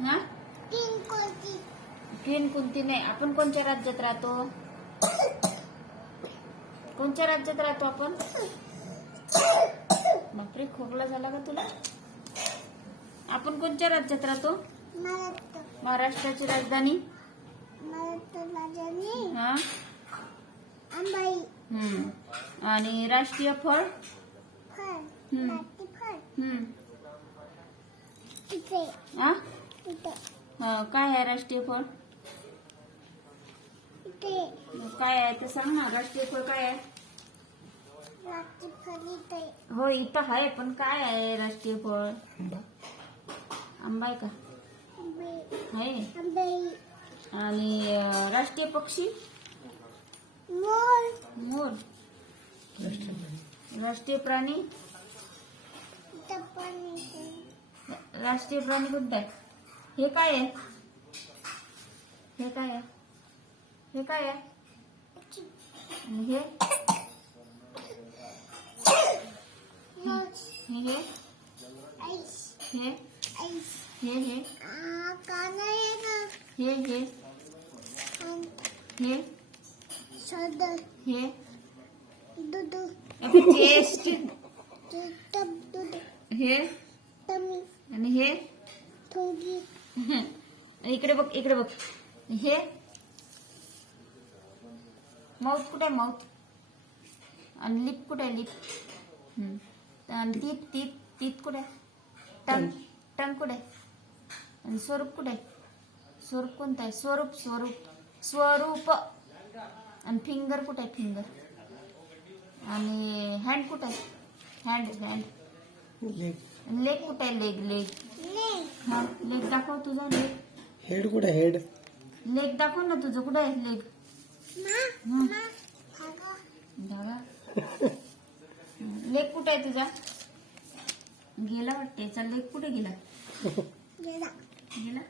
हा कोणती? क्वीन कोणती नाही. आपण कोणत्या राज्यात राहतो? कोणत्या राज्यात राहतो आपण? बापरे, खोकला झाला का तुला? आपण कोणत्या राज्यात राहतो? महाराष्ट्राची राजधानी? हा अंबाई. आणि राष्ट्रीय फळ? इथे. हा इथे. काय आहे राष्ट्रीय फळ? इथे. काय आहे ते सांग ना. राष्ट्रीय फळ काय आहे? राष्ट्रीय फळ इथे. हो इथं आहे, पण काय आहे राष्ट्रीय फळ? आंबा आहे का? आहे. अंबाई. आणि राष्ट्रीय पक्षी? मोर. मोर. राष्ट्रीय प्राणी? राष्ट्रीय प्राणी कोणता आहे? हे काय आहे? हे काय आहे? हे काय आहे? आणि हे हे आईस. हे आईस. हे हे काना आहे ना. हे हे हे सदर. हे दूध. टेस्ट. दूध. हे टमी. आणि हे थोडी. इकडे बघ, इकडे बघ. हे माउथ कुठे आहे? माउथ. आणि लिप कुठे आहे? लिप. आणि तीत तीत तीत कुठे आहे? टंग. टंग कुठे आहे? आणि स्वरूप कुठे आहे? स्वरूप कोणता आहे? स्वरूप. स्वरूप. स्वरूप. आणि फिंगर कुठे आहे? फिंगर. आणि हँड कुठे आहे? हँड. हँड. लेग कुठे आहे? लेग. लेग. हा लेग दाखव तुझा. लेग. हेड कुठे? हेड. लेग दाखव ना तुझं. कुठे आहे लेग? धागा. लेग कुठे आहे तुझा? गेला वाटते. लेग कुठे गेला? गेला. गेला.